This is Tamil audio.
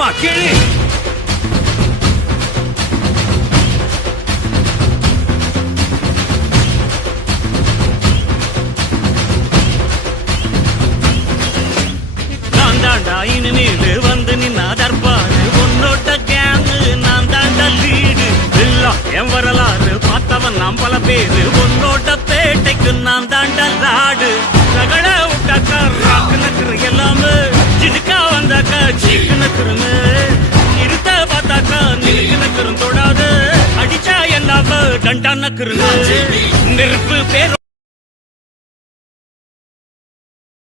கேளுமா கேளு. நான் தாண்டா இனிமேலு வந்து நின்னா தர்பாரு உன்னோட்ட கேங்கு நான் தாண்டா லீடு. எல்லாம் என் வரலாறு பார்த்தவன் நாம் பல பேரு உன்னோட்ட பேட்டைக்கு நான் தாண்டா லாடு. ரகட விட்டாக்கா ராக்கு நக்குரு எல்லாமே சிடுக்கா வந்தாக்கா சீக்கு நக்குருன்னு இருத்த பார்த்தாக்கா நிலுக்கு நக்குரும் தொடாது அடிச்சா எல்லாமே டண்டா நக்குருன்னு நெருப்பு பேர்